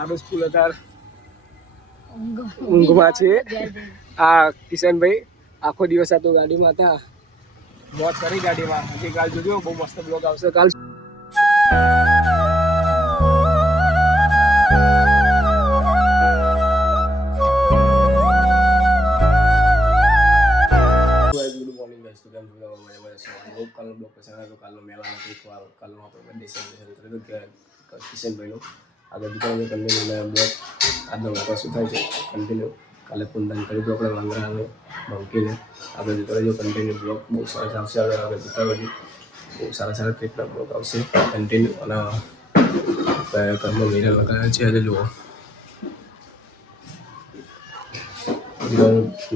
આરુષ ફૂલ અતાર ઊંઘમાં છે. આ કિશનભાઈ આખો દિવસ આ તો ગાડીમાં હતા, મોજ કરી ગાડીમાં. હજી કાલ જોજો બહુ મસ્ત બ્લોગ આવશે કાલ. કાલનો બ્લોગ પસંદ આવ્યો, કાલનો મેળા નથી, કાલનો આપણો બર્થડે સેલિબ્રેશન કર્યું કિશનભાઈનું. આગળ દુકાન કન્ટિન્યુ બ્લોગ આજનો બ્લોગ શું થાય છે કન્ટિન્યુ. કાલે પૂનદાન કરી દો આપણે વાંદરાને મૂકીને. આગળ જતો રહેજો કન્ટિન્યુ બ્લોગ બહુ સરસ આવશે. આગળ જતા રહેજો, બહુ સારા ટ્રીપના બ્લોગ આવશે કન્ટિન્યુ. અને ઘરમાં મીરા લગાવ્યા છે આજે જુઓ,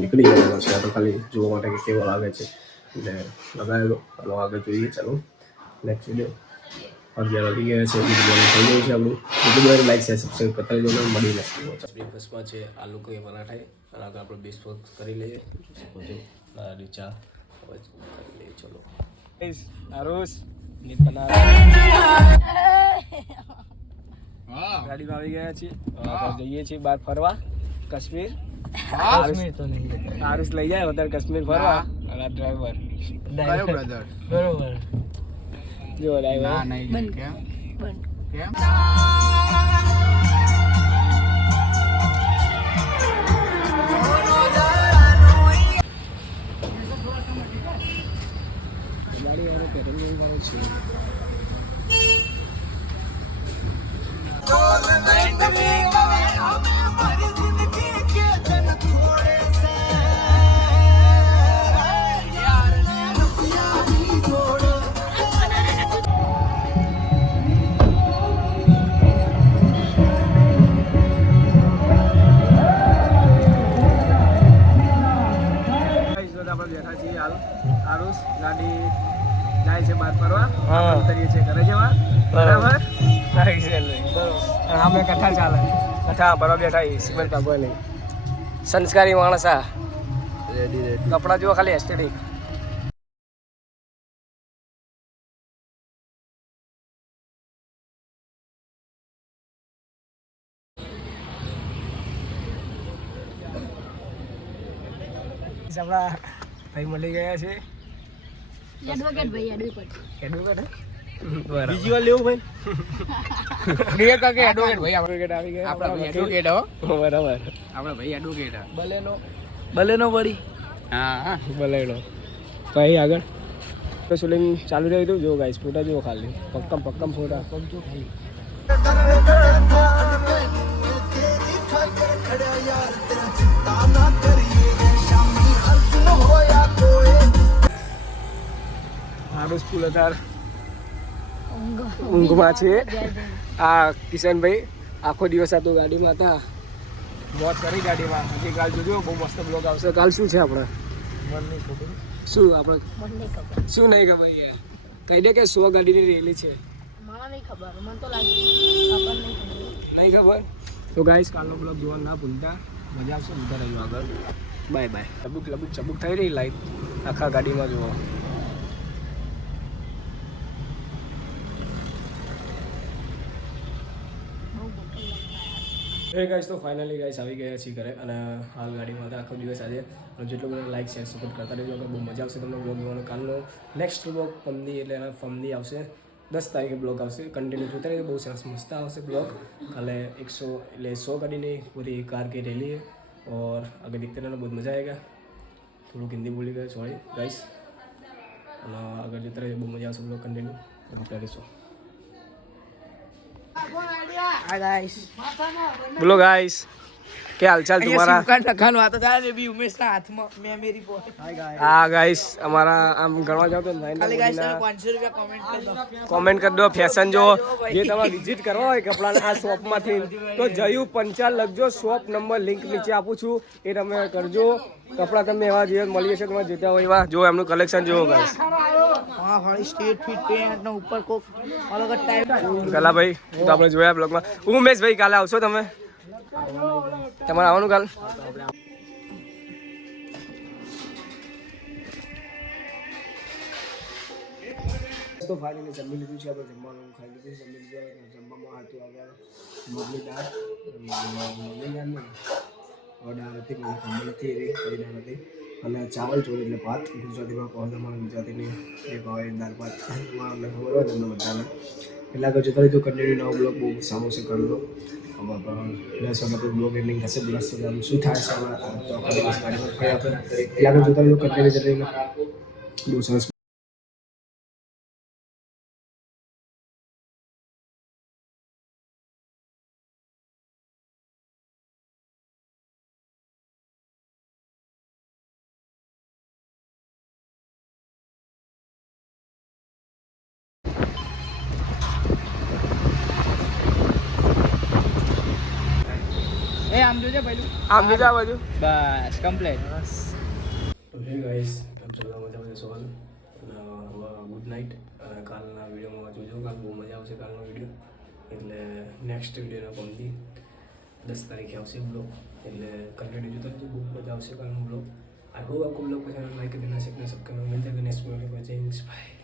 નીકળી જવાનો છે આ તો ખાલી જોવા માટે કે કેવો લાગે છે એટલે લગાવેલો. ચાલો આગળ જોઈએ. ચાલો નેક્સ્ટ વિડીયો 11 વાગી ગયા છે, થઈ ગયું છે આપણું. યુટ્યુબ લાઈક શેર સબસ્ક્રાઈબ કરતા રહેજો. મળી જશે. બ્રેકફાસ્ટમાં છે આલુ કે પરાઠા, અને આગળ આપણે બ્રેકફાસ્ટ કરી લઈએ. ચા કરી લઈએ. ચલો આરુષ ગાડીમાં આવી ગયા છીએ, જઈએ છીએ બહાર ફરવા કાશ્મીર. આરુષ લઈ જાય વધારે કાશ્મીર ફરવા. અને ડ્રાઈવર બરોબર જો ડ્રાઈવર કેમ આરુષ ગાડી જાય છે બહાર ફરવા, ઉતરીએ છીએ ઘરે જવા. બરાબર અમે કથા ચાલે, કથા ભરવા બેઠા સિમર કાબુ નહીં. સંસ્કારી માણસ આ કપડા જુઓ ખાલી એસ્થેટિક. આપણા ભાઈ મળી ગયા છે એડવોકેટ ભાઈ. એડવોકેટ બીજી વાર લેવું ભાઈ ક્લિયર કર કે એડવોકેટ ભાઈ આપણે આવી ગયા. આપણા ભાઈ એડવોકેટ હો. બરાબર આપણા ભાઈ એડવોકેટ બલેનો વળી. હા બલેનો ભાઈ આગળ તો શૂટિંગ ચાલુ રહ્યું હતું. જો ગાઈસ ફોટા જુઓ ખાલી પક્કમ ફોટા પગજો ખાલી. આરુષ ફૂલ અતાર ઊંઘમાં છે. આ કિશનભાઈ આખો દિવસ આ તો ગાડીમાં હતા, મોજ કરી ગાડીમાં. હજી કાલ જોજો બહુ મસ્ત બ્લોગ આવશે કાલ. શું છે આપણે શું આપણે શું નહીં ખબર યાર. કહી દે કે 100 ગાડીની રેલી છે. નહીં ખબર તો ગાઈસ કાલનો બ્લોગ જોવાનું ના ભૂલતા, મજા આવશે. બધા રહેજો આગળ. Bye bye. ચબુક થઈ રહી લાઈટ આખા ગાડીમાં જુઓ. હે ગાઈસ તો ફાઇનલી ગાઈસ આવી ગયા છીએ ઘરે, અને હાલ ગાડીમાં હતા આખો દિવસ આજે. અને જેટલો બધો લાઈક શેર સપોર્ટ કરતા રહેજો. બહુ મજા આવશે તમને બ્લોગ જોવાનો. કાલનો નેક્સ્ટ બ્લોગ પમદી એટલે ફમદી આવશે, 10 તારીખે બ્લોગ આવશે. કન્ટિન્યુ જોતા રહેજો, બહુ સરસ મસ્ત આવશે બ્લોગ. કાલે 100 गाड़ी पूरी कार की रैली है और आगे दिखते रहना, बहुत मज़ा आएगा. थोड़ा हिंदी बोली गए सॉरी गाइस. अगर जितना रहे बहुत मजा सब लोग कंटिन्यू बोलो गाइस, क्या हालचाल तुम्हारा? हाँ गाइस, हमारा हम गणवा जाओ तो कमेंट कर दो. फैशन जो ये तमाम विजिट करवा હોય કપડાના આ શોપમાંથી તો જયું પંચાલ લખજો. શોપ નંબર લિંક નીચે આપું છું, એ તમે કરજો. કપડા તમને એવા જે મળી જશે તમે જોતા હોય એવા. જો એમનું કલેક્શન જોવો ગાઈસ. હા હા સ્ટ્રેટ ફિટ પેન્ટ ને ઉપર કોક અલગ ટાઈપ. કલા ભાઈ તો આપણે જોયા બ્લોગમાં. ઉમેશ ભાઈ કાલે આવશો તમે? તમારે આવવાનું કાલ? તો ફાઇનલી જમી લીધું છે. આપણે જમવાનું ખાઈ લીધું છે. જમી લીધું. જમવામાં હતું આગળ મગની દાળ હતી મને ખબર નથી એવી કઈ દાળ હતી અને ચાવલ જોડે એટલે ભાત ગુજરાતીમાં કહો તો મને ગુજરાતીની એ ભાવે દાળ ભાત અમને ખબર હોય તમને બધાને એટલે આગળ જતા રહીશું કન્ટિન્યુ નવો બ્લોગ બહુ સારો છે કરી લો. 10 વાગે બ્લોગ એન્ડિંગ થશે. પ્લસ શું થાય છે હવે તો આખા દિવસ ગાડીમાં ફરી આપણે એટલે આગળ જતા રહીશું કન્ટિન્યુ જતા બહુ સરસ. આમ જોજે પહેલું આમ જોજે આ બાજુ બસ કમ્પ્લીટ. તો હે ગાઈસ કેમ છો મજા સવાલ ગુડ નાઇટ. અને કાલના વિડીયોમાં જોજો કાલ બહુ મજા આવશે કાલનો વિડીયો એટલે નેક્સ્ટ વિડીયોનો પમદી 10 તારીખે આવશે બ્લોગ એટલે કન્ટિન્યુ જોતા રહેજો. બહુ મજા આવશે કાલનો બ્લોગ. આઈ હોપ આખો બ્લોગ પછી લાઈક કરી દેना. સબસ્ક્રાઇબ કરી દેના. નેક્સ્ટ બ્લોગ પર ચેન્જ બાય.